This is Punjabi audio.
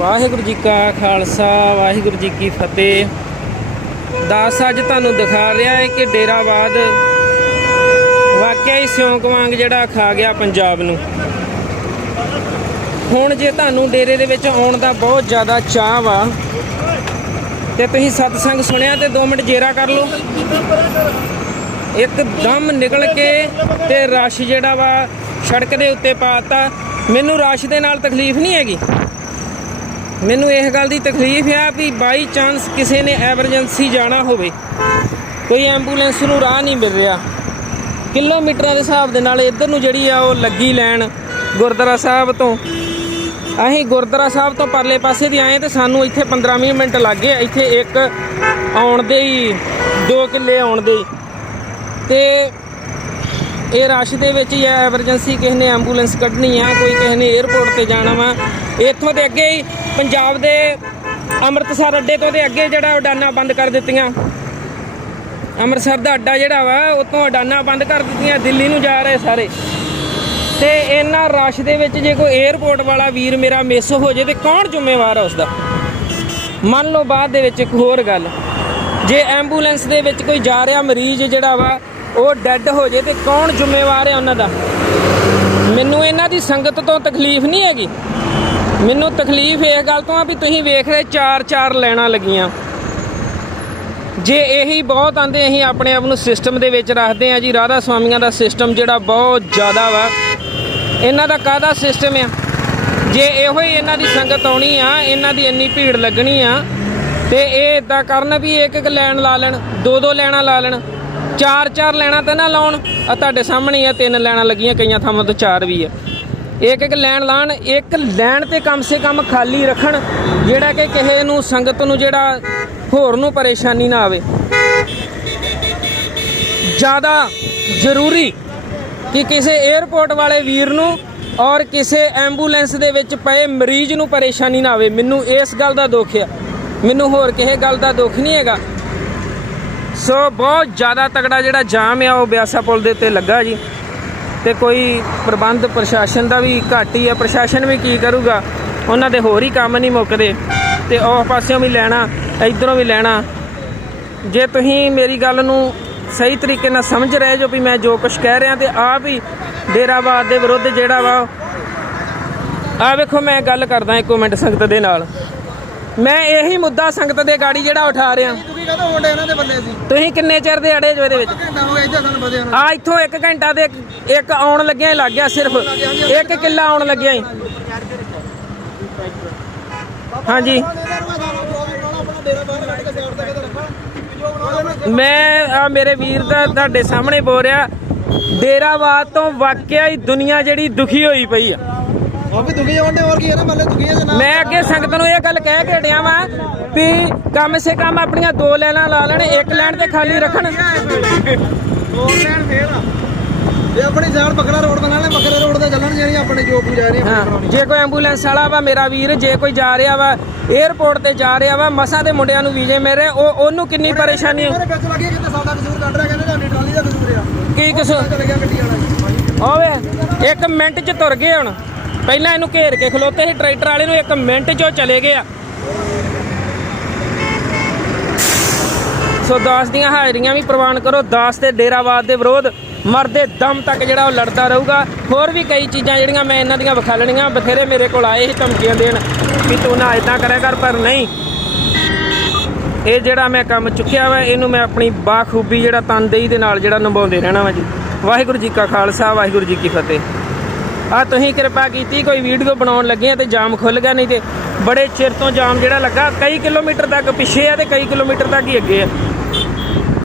ਵਾਹਿਗੁਰੂ ਜੀ ਕਾ ਖਾਲਸਾ, ਵਾਹਿਗੁਰੂ ਜੀ ਕੀ ਫਤਿਹ। ਦਾਸ ਅੱਜ ਤੁਹਾਨੂੰ ਦਿਖਾ ਰਿਹਾ ਹੈ ਕਿ ਡੇਰਾਵਾਦ ਵਾਕਿਆ ਹੀ ਸਿਉਂਕ ਵਾਂਗ ਜਿਹੜਾ ਖਾ ਗਿਆ ਪੰਜਾਬ ਨੂੰ। ਹੁਣ ਜੇ ਤੁਹਾਨੂੰ ਡੇਰੇ ਦੇ ਵਿੱਚ ਆਉਣ ਦਾ ਬਹੁਤ ਜ਼ਿਆਦਾ ਚਾਹ ਵਾ, ਤੇ ਤੁਸੀਂ ਸਤਸੰਗ ਸੁਣਿਆ ਤੇ 2 ਮਿੰਟ ਜੇਰਾ ਕਰ ਲਓ। ਇੱਕਦਮ ਨਿਕਲ ਕੇ ਤੇ ਰਸ਼ ਜਿਹੜਾ ਵਾ ਸੜਕ ਦੇ ਉੱਤੇ ਪਾਤਾ ਮੈਨੂੰ ਰਸ਼ ਦੇ ਨਾਲ ਤਕਲੀਫ ਨਹੀਂ ਹੈਗੀ। ਮੈਨੂੰ ਇਸ ਗੱਲ ਦੀ ਤਕਲੀਫ ਆ ਵੀ ਬਾਈ ਚਾਂਸ ਕਿਸੇ ਨੇ ਐਮਰਜੈਂਸੀ ਜਾਣਾ ਹੋਵੇ। ਕੋਈ ਐਂਬੂਲੈਂਸ ਨੂੰ ਰਾਹ ਨਹੀਂ ਮਿਲ ਰਿਹਾ। ਕਿਲੋਮੀਟਰਾਂ ਦੇ ਹਿਸਾਬ ਦੇ ਨਾਲ ਇੱਧਰ ਨੂੰ ਜਿਹੜੀ ਆ ਉਹ ਲੱਗੀ ਲੈਣ ਗੁਰਦੁਆਰਾ ਸਾਹਿਬ ਤੋਂ। ਅਸੀਂ ਗੁਰਦੁਆਰਾ ਸਾਹਿਬ ਤੋਂ ਪਰਲੇ ਪਾਸੇ ਦੀ ਆਏ ਤੇ ਸਾਨੂੰ ਇੱਥੇ 15-20 ਮਿੰਟ ਲੱਗ ਗਏ। ਇੱਥੇ ਇੱਕ ਆਉਣ ਦੇ ਹੀ 2 ਕਿੱਲੇ ਆਉਣ ਦੇ ਹੀ। ਤੇ ਇਹ ਰਸ਼ ਦੇ ਵਿੱਚ ਹੀ ਐਮਰਜੈਂਸੀ ਕਿਸੇ ਨੇ ਐਂਬੂਲੈਂਸ ਕੱਢਣੀ ਆ, ਕੋਈ ਕਿਸੇ ਨੇ 에ਅਰਪੋਰਟ ਤੇ ਜਾਣਾ ਵਾ। ਇੱਥੋਂ ਦੇ ਅੱਗੇ ਹੀ ਪੰਜਾਬ ਦੇ ਅੰਮ੍ਰਿਤਸਰ ਅੱਡੇ ਤੋਂ ਦੇ ਅੱਗੇ ਜਿਹੜਾ ਉਡਾਨਾਂ ਬੰਦ ਕਰ ਦਿੱਤੀਆਂ। ਅੰਮ੍ਰਿਤਸਰ ਦਾ ਅੱਡਾ ਜਿਹੜਾ ਵਾ ਉਤੋਂ ਉਡਾਨਾਂ ਬੰਦ ਕਰ ਦਿੱਤੀਆਂ, ਦਿੱਲੀ ਨੂੰ ਜਾ ਰਹੇ ਸਾਰੇ। ਤੇ ਇਹਨਾਂ ਰਸ਼ ਦੇ ਵਿੱਚ ਜੇ ਕੋਈ 에ਅਰਪੋਰਟ ਵਾਲਾ ਵੀਰ ਮੇਰਾ ਮਿਸ ਹੋ ਜੇ ਤੇ ਕੌਣ ਜ਼ਿੰਮੇਵਾਰ ਆ ਉਸ ਦਾ ਮੰਨ ਲਓ ਬਾਅਦ ਦੇ ਵਿੱਚ ਇੱਕ ਹੋਰ ਗੱਲ। ਜੇ ਐਂਬੂਲੈਂਸ ਦੇ ਵਿੱਚ ਕੋਈ ਜਾ ਰਿਹਾ ਮਰੀਜ਼ ਜਿਹੜਾ ਵਾ, ਉਹ ਡੈੱਡ ਹੋ ਜੇ ਤੇ ਕੌਣ ਜ਼ਿੰਮੇਵਾਰ ਹੈ ਉਹਨਾਂ ਦਾ? ਮੈਨੂੰ ਇਹਨਾਂ ਦੀ ਸੰਗਤ ਤੋਂ ਤਕਲੀਫ ਨਹੀਂ ਹੈਗੀ। ਮੈਨੂੰ ਤਕਲੀਫ ਇਸ ਗੱਲ ਤੋਂ ਆ ਵੀ ਤੁਸੀਂ ਵੇਖ ਰਹੇ ਚਾਰ ਚਾਰ ਲੈਣਾ ਲੱਗੀਆਂ। ਜੇ ਇਹੀ ਬਹੁਤ ਆਂਦੇ ਅਸੀਂ ਆਪਣੇ ਆਪ ਨੂੰ ਸਿਸਟਮ ਦੇ ਵਿੱਚ ਰੱਖਦੇ ਆ ਜੀ, ਰਾਧਾ ਸਵਾਮੀਆਂ ਦਾ ਸਿਸਟਮ ਜਿਹੜਾ ਬਹੁਤ ਜ਼ਿਆਦਾ ਵਾ। ਇਹਨਾਂ ਦਾ ਕਾਹਦਾ ਸਿਸਟਮ ਆ? ਜੇ ਇਹੋ ਹੀ ਇਹਨਾਂ ਦੀ ਸੰਗਤ ਆਉਣੀ ਆ, ਇਹਨਾਂ ਦੀ ਇੰਨੀ ਭੀੜ ਲੱਗਣੀ ਆ, ਤੇ ਇਹ ਇਦਾਂ ਕਰਨ ਵੀ ਇੱਕ ਇੱਕ ਲੈਣ ਲਾ ਲੈਣ, ਦੋ ਦੋ ਲੈਣਾ ਲਾ ਲੈਣ, ਚਾਰ ਚਾਰ ਲੈਣਾ ਤਾਂ ਨਾ ਲਾਉਣ। ਆ ਤੁਹਾਡੇ ਸਾਹਮਣੇ ਆ, ਤਿੰਨ ਲੈਣਾ ਲੱਗੀਆਂ, ਕਈਆਂ ਥਾਵਾਂ ਤੋਂ ਚਾਰ ਵੀ ਆ। ਇੱਕ ਇੱਕ ਲੈਣ ਲਾਣ, ਇੱਕ ਲੈਣ ਤੇ ਕਮ ਸੇ ਕਮ ਖਾਲੀ ਰੱਖਣ, ਜਿਹੜਾ ਕਿ ਕਿਸੇ ਨੂੰ ਸੰਗਤ ਨੂੰ ਜਿਹੜਾ ਹੋਰ ਨੂੰ ਪਰੇਸ਼ਾਨੀ ਨਾ ਆਵੇ। ਜ਼ਿਆਦਾ ਜ਼ਰੂਰੀ ਕਿ ਕਿਸੇ 에ਅਰਪੋਰਟ ਵਾਲੇ ਵੀਰ ਨੂੰ ਔਰ ਕਿਸੇ ਐਂਬੂਲੈਂਸ ਦੇ ਵਿੱਚ ਪਏ ਮਰੀਜ਼ ਨੂੰ ਪਰੇਸ਼ਾਨੀ ਨਾ ਆਵੇ। ਮੈਨੂੰ ਇਸ ਗੱਲ ਦਾ ਦੁੱਖ ਆ। ਮੈਨੂੰ ਹੋਰ ਕਿਸੇ ਗੱਲ ਦਾ ਦੁੱਖ ਨਹੀਂ ਹੈਗਾ। ਸੋ ਬਹੁਤ ਜ਼ਿਆਦਾ ਤਗੜਾ ਜਿਹੜਾ ਜਾਮ ਆ, ਉਹ ਬਿਆਸਾ ਪੁਲ ਦੇ ਉੱਤੇ ਲੱਗਾ ਜੀ। ਤੇ ਕੋਈ ਪ੍ਰਬੰਧ ਪ੍ਰਸ਼ਾਸਨ ਦਾ ਵੀ ਘੱਟ ਹੀ ਹੈ। ਪ੍ਰਸ਼ਾਸਨ ਵੀ ਕੀ ਕਰੂਗਾ? ਉਹਨਾਂ ਦੇ ਹੋਰ ਹੀ ਕੰਮ ਨਹੀਂ ਮੁੱਕਦੇ। ਤੇ ਉਹ ਪਾਸਿਓਂ ਵੀ ਲੈਣਾ, ਇਧਰੋਂ ਵੀ ਲੈਣਾ। ਜੇ ਤੁਸੀਂ ਮੇਰੀ ਗੱਲ ਨੂੰ ਸਹੀ ਤਰੀਕੇ ਨਾਲ ਸਮਝ ਰਹੇ ਜੋ ਵੀ ਮੈਂ ਜੋ ਕੁਝ ਕਹਿ ਰਿਹਾ ਤੇ ਆਪ ਹੀ ਡੇਰਾਵਾਦ ਦੇ ਵਿਰੁੱਧ ਜਿਹੜਾ ਵਾ, ਆ ਵੇਖੋ ਮੈਂ ਗੱਲ ਕਰਦਾ ਇੱਕ ਮਿੰਟ ਸੰਗਤ ਦੇ ਨਾਲ। ਮੈਂ ਇਹੀ ਮੁੱਦਾ ਸੰਗਤ ਦੇ ਗਾੜੀ ਜਿਹੜਾ ਉਠਾ ਰਿਹਾ। ਤੁਸੀਂ ਕਹਦਾ ਮੁੰਡੇ ਇਹਨਾਂ ਦੇ ਬੰਦੇ ਸੀ? ਤੁਸੀਂ ਕਿੰਨੇ ਚਿਰ ਦੇ ਅੜੇ ਜੋ ਇਹਦੇ ਵਿੱਚ? ਘੰਟਾ ਹੋ ਗਿਆ ਇੱਥੇ ਸਾਨੂੰ ਵਧਿਆ ਨੂੰ। ਆ ਇੱਥੋਂ 1 ਘੰਟਾ ਦੇ ਇੱਕ- ਇੱਕ ਆਉਣ ਲੱਗਿਆ ਹੀ ਲੱਗ ਗਿਆ ਸਿਰਫ। ਇੱਕ ਕਿੱਲਾ ਆਉਣ ਲੱਗਿਆ ਹੀ। ਹਾਂਜੀ। ਮੈਂ ਆ ਮੇਰੇ ਵੀਰ ਦਾ ਤੁਹਾਡੇ ਸਾਹਮਣੇ ਬੋਲ ਰਿਹਾ। ਡੇਰਾਵਾਦ ਤੋਂ ਵਾਕਿਆ ਹੀ ਦੁਨੀਆ ਜਿਹੜੀ ਦੁਖੀ ਹੋਈ ਪਈ ਆ। ਉਹ ਵੀ ਦੁਖੀ ਜਾਂਦੇ ਹੋਰ ਕੀ ਹੈ ਨਾ ਮੱਲੇ ਦੁਖੀ ਹੈ ਜਨਾਬ। ਮੈਂ ਅੱਗੇ ਸੰਗਤ ਨੂੰ ਇਹ ਗੱਲ ਕਹਿ ਕੇ ਹਟਿਆ ਵਾਂ ਵੀ ਕਮ ਸੇ ਕਮ ਆਪਣੀਆਂ ਦੋ ਲੈਣਾ ਲਾ ਲੈਣ ਇੱਕ ਲੈਣ ਤੇ ਖਾਲੀ ਰੱਖਣ। ਹੋਰ ਲੈਣ ਫੇਰ ਇਹ ਆਪਣੀ ਜਾਨ ਬੱਕਰਾ ਰੋਡ ਬਣਾ ਲੈ ਬੱਕਰੇ ਰੋਡ ਤੇ ਚੱਲਣ ਜਿਹੜੀ ਆਪਣੇ ਜੋ ਪੂਜਾ ਰਹੇ ਹਾਂ ਜੇ ਕੋਈ ਐਂਬੂਲੈਂਸ ਵਾਲਾ ਵਾ ਮੇਰਾ ਵੀਰ ਜੇ ਕੋਈ ਜਾ ਰਿਹਾ ਵਾ 에ਅਰਪੋਰਟ ਤੇ ਜਾ ਰਿਹਾ ਵਾ ਮਸਾਂ ਦੇ ਮੁੰਡਿਆਂ ਨੂੰ ਵੀਜ਼ੇ ਮੇਰੇ ਉਹ ਉਹਨੂੰ ਕਿੰਨੀ ਪਰੇਸ਼ਾਨੀ ਹੋ ਮੇਰੇ ਵਿੱਚ ਲੱਗੀ ਕਿਤੇ ਸਾਡਾ ਕਸੂਰ ਕੱਢ ਰਿਹਾ ਕਹਿੰਦੇ ਤੁਹਾਡੀ ਟਰਾਲੀ ਦਾ ਕਸੂਰ ਆ। ਕੀ ਕਿਸ ਚਲੇ ਗਿਆ ਗੱਡੀ ਵਾਲਾ। ਓਵੇ ਇੱਕ ਮਿੰਟ ਚ ਤੁਰ ਗਏ ਹੁਣ। ਪਹਿਲਾਂ ਇਹਨੂੰ ਘੇਰ ਕੇ ਖਲੋਤੇ ਸੀ, ਟਰੈਕਟਰ ਵਾਲੇ ਨੂੰ ਇੱਕ ਮਿੰਟ ਚ ਉਹ ਚਲੇ ਗਏ ਆ। ਸੋ ਦਾਸ ਦੀਆਂ ਹਾਜ਼ਰੀਆਂ ਵੀ ਪ੍ਰਵਾਨ ਕਰੋ, ਦਾਸ ਦੇ ਡੇਰਾਵਾਦ ਦੇ ਵਿਰੋਧ, ਮਰਦੇ ਦਮ ਤੱਕ ਜਿਹੜਾ ਉਹ ਲੜਦਾ ਰਹੂਗਾ। ਹੋਰ ਵੀ ਕਈ ਚੀਜ਼ਾਂ ਜਿਹੜੀਆਂ ਮੈਂ ਇਹਨਾਂ ਦੀਆਂ ਵਿਖਾਲਣੀਆਂ, ਬਥੇਰੇ ਮੇਰੇ ਕੋਲ ਆਏ ਸੀ ਧਮਕੀਆਂ ਦੇਣ ਵੀ ਤੂੰ ਨਾ ਇਦਾਂ ਕਰਿਆ ਕਰ, ਪਰ ਨਹੀਂ। ਇਹ ਜਿਹੜਾ ਮੈਂ ਕੰਮ ਚੁੱਕਿਆ ਵਾ, ਇਹਨੂੰ ਮੈਂ ਆਪਣੀ ਬਾਖੂਬੀ ਜਿਹੜਾ ਤਨਦੇਹੀ ਦੇ ਨਾਲ ਜਿਹੜਾ ਨਿਭਾਉਂਦੇ ਰਹਿਣਾ ਵਾ ਜੀ। ਵਾਹਿਗੁਰੂ ਜੀ ਕਾ ਖਾਲਸਾ, ਵਾਹਿਗੁਰੂ ਜੀ ਕੀ ਫਤਿਹ। ਆ ਤੁਸੀਂ ਕਿਰਪਾ ਕੀਤੀ, ਕੋਈ ਵੀਡੀਓ ਬਣਾਉਣ ਲੱਗੇ ਆ ਤੇ ਜਾਮ ਖੁੱਲ ਗਿਆ, ਨਹੀਂ ਤੇ ਬੜੇ ਚਿਰ ਤੋਂ ਜਾਮ ਜਿਹੜਾ ਲੱਗਾ, ਕਈ ਕਿਲੋਮੀਟਰ ਤੱਕ ਪਿੱਛੇ ਆ ਤੇ ਕਈ ਕਿਲੋਮੀਟਰ ਤੱਕ ਹੀ ਅੱਗੇ ਆ।